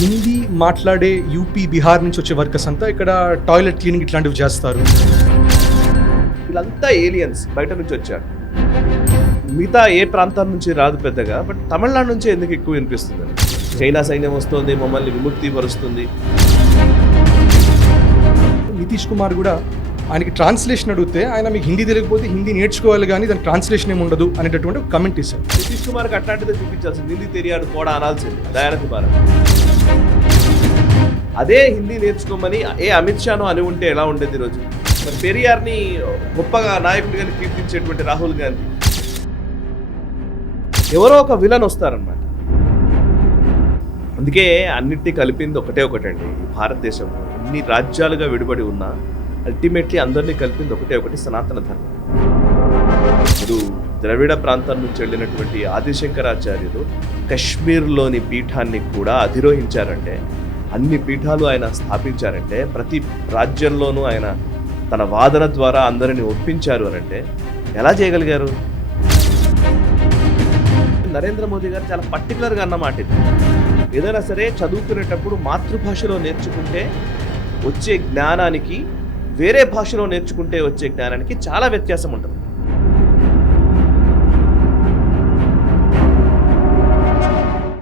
హిందీ మాట్లాడే యూపీ, బీహార్ నుంచి వచ్చే వర్కర్స్ అంతా ఇక్కడ టాయిలెట్ క్లీనింగ్ ఇట్లాంటివి చేస్తారు. వీళ్ళంతా ఏలియన్స్ బయట నుంచి వచ్చారు. మిగతా ఏ ప్రాంతాల నుంచి రాదు పెద్దగా, బట్ తమిళనాడు నుంచి ఎందుకు ఎక్కువ వినిపిస్తుంది? చైనా సైన్యం వస్తుంది, మమ్మల్ని విముక్తి పరుస్తుంది. నితీష్ కుమార్ కూడా ఆయనకి ట్రాన్స్లేషన్ అడిగితే ఆయన మీకు హిందీ తెలియకపోతే హిందీ నేర్చుకోవాలి కానీ దాని ట్రాన్స్లేషన్ ఏమి ఉండదు అనేటటువంటి కమెంట్ ఇస్తారు. నితీష్ కుమార్కి అట్లాంటిదే చూపించాల్సింది, హిందీ తెలియదు కూడా అనాల్సింది దయానథ్ భారత్. అదే హిందీ నేర్చుకోమని అమిత్ షాను అని ఉంటే ఎలా ఉండేది ఈరోజు? మరి పెరియార్ని గొప్పగా నాయకుడిగా కీర్తించేటువంటి రాహుల్ గాంధీ, ఎవరో ఒక విలన్ వస్తారనమాట. అందుకే అన్నిటినీ కలిపింది ఒకటండి. భారతదేశం ఇన్ని రాజ్యాలుగా విడిపడి ఉన్నా అల్టిమేట్లీ అందరినీ కలిపింది ఒకటి, సనాతన ధర్మం. ఇప్పుడు ద్రవిడ ప్రాంతం నుంచి వెళ్ళినటువంటి ఆదిశంకరాచార్యులు కశ్మీర్లోని పీఠాన్ని కూడా అధిరోహించారంటే, అన్ని పీఠాలు ఆయన స్థాపించారంటే, ప్రతి రాజ్యంలోనూ ఆయన తన వాదన ద్వారా అందరిని ఒప్పించారు అనంటే ఎలా చేయగలిగారు? నరేంద్ర మోదీ గారు చాలా పర్టికులర్గా అన్నమాట ఇది. ఏదైనా సరే చదువుకునేటప్పుడు మాతృభాషలో నేర్చుకుంటే వచ్చే జ్ఞానానికి వేరే భాషలో నేర్చుకుంటే వచ్చే జ్ఞానానికి చాలా వ్యత్యాసం ఉంటుంది.